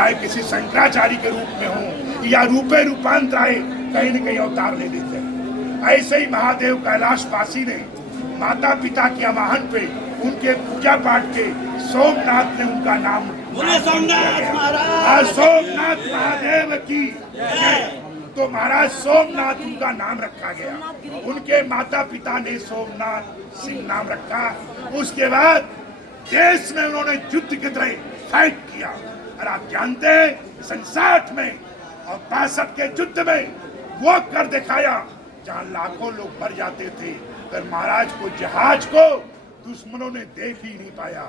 चाहे किसी शंकराचार्य के रूप में हो या रूपे रूपांतराय कहीं न कहीं अवतार ले लेते हैं। ऐसे ही महादेव कैलाशवासी ने माता पिता के आवाहन पे उनके पूजा पाठ के सोमनाथ ने उनका नाम सोमनाथ महाराज, सोमनाथ महादेव की जय। तो महाराज सोमनाथ उनका नाम रखा गया। उनके माता पिता ने सोमनाथ सिंह नाम रखा। उसके बाद देश में उन्होंने युद्ध की तरह फाइट किया। और आप जानते हैं 67 में और 62 के युद्ध में वो कर दिखाया जहां लाखों लोग मर जाते थे, पर महाराज को जहाज को दुश्मनों ने देख ही नहीं पाया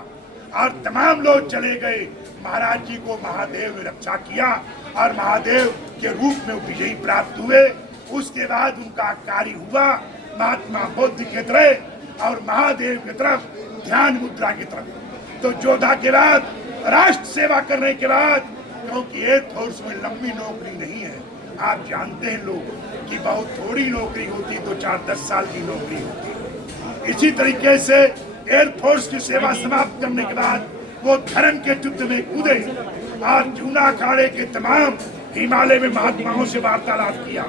और तमाम लोग चले गए। महाराज जी को महादेव ने रक्षा किया और महादेव के रूप में विजयी प्राप्त हुए। उसके बाद उनका कार्य हुआ महात्मा बुद्ध की तरह और महादेव की तरफ ध्यान मुद्रा की तरफ। तो योद्धा के बाद राष्ट्र सेवा करने के बाद, क्योंकि एयरफोर्स में लंबी नौकरी नहीं है, आप जानते हैं लोग कि बहुत थोड़ी नौकरी होती तो 4-10 साल की नौकरी होती। इसी तरीके से एयरफोर्स की सेवा समाप्त करने के बाद वो धर्म के युद्ध में कूदे और जूना अखाड़े के तमाम हिमालय में महात्माओं से वार्तालाप किया,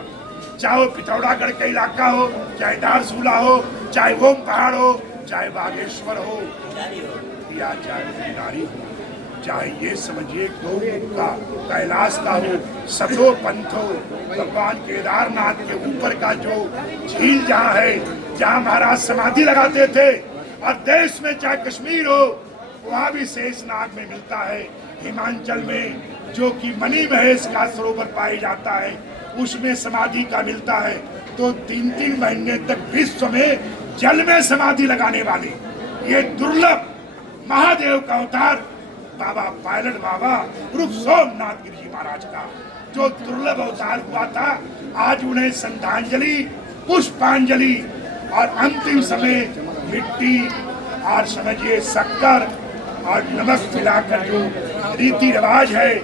चाहे वो पिथौरागढ़ का इलाका हो, चाहे दारसूला हो, चाहे ओम पहाड़ हो, चाहे बागेश्वर हो या चाहे भंडारी हो, चाहे ये समझिए गौमुख का कैलाश का हो, सतो पंथ हो, भगवान केदारनाथ के ऊपर का जो झील जहाँ है, जहाँ महाराज समाधि लगाते थे, और देश में चाहे कश्मीर हो वहाँ भी शेषनाग में मिलता है। हिमाचल में जो कि मणि महेश का सरोवर पाया जाता है उसमें समाधि का मिलता है। तो 3-3 महीने तक विश्व में जल में समाधि लगाने वाले ये दुर्लभ महादेव का अवतार बाबा पायलट बाबा रूप सोमनाथ गिरी जी महाराज का जो दुर्लभ अवतार हुआ था, आज उन्हें श्रद्धांजलि, पुष्पांजलि और अंतिम समय मिट्टी और समझिए शक्कर और नमक मिलाकर जो रीति रिवाज है,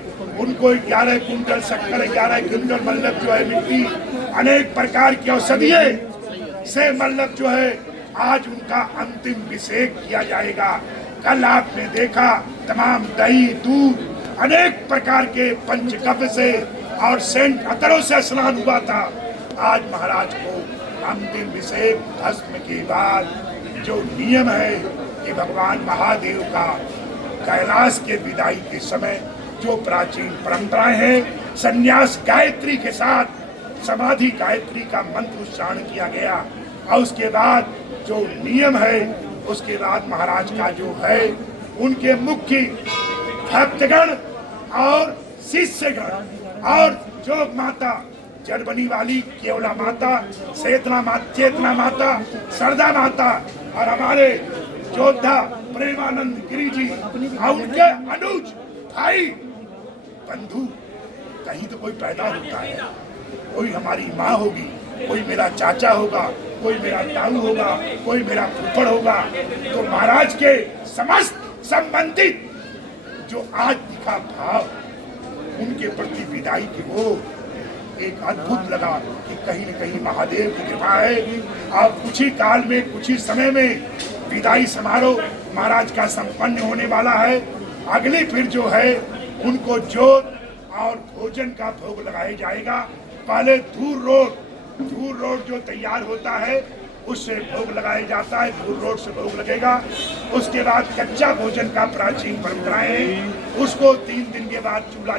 उनको 11 कुंटल शक्कर, 11 कुंटल मल्लक जो है मिट्टी, अनेक प्रकार की औषधियों से मल्लक जो है आज उनका अंतिम अभिषेक किया जाएगा। कल आपने देखा तमाम दही दूध अनेक प्रकार के पंचगव्य से और सेंट अतरों से स्नान हुआ था। आज महाराज को अंतिम अभिषेक भस्म के बाद जो नियम है कि भगवान महादेव का कैलाश के विदाई के समय जो प्राचीन परंपराएं हैं, संन्यास गायत्री के साथ समाधि गायत्री का मंत्र उच्चारण किया गया और उसके बाद जो नियम है, उसके बाद महाराज का जो है उनके मुख्य भक्तगण और शिष्यगण और जो माता जड़बनी वाली केवला माता, चेतना माता, सरदा माता और हमारे योद्धा प्रेमानंद गिरी जी और उनके अनुज भाई बंधु, कहीं तो कोई पैदा होता है, कोई हमारी माँ होगी, कोई मेरा चाचा होगा, कोई मेरा ताऊ होगा, कोई मेरा फूफड़ होगा। तो महाराज के समस्त संबंधित जो आज दिखा भाव उनके प्रति विदाई की वो एक अद्भुत लगा कि कहीं न कहीं महादेव की कृपा है। अब कुछ ही काल में, कुछ ही समय में विदाई समारोह महाराज का संपन्न होने वाला है। अगली फिर जो है उनको जोत और भोजन का भोग लगाया जाएगा। पहले धूर रोड जो तैयार होता है उससे भोग लगाया जाता है, धूर रोड से भोग लगेगा। उसके बाद कच्चा भोजन का प्राचीन परंपराएं, उसको 3 दिन के बाद चूल्हा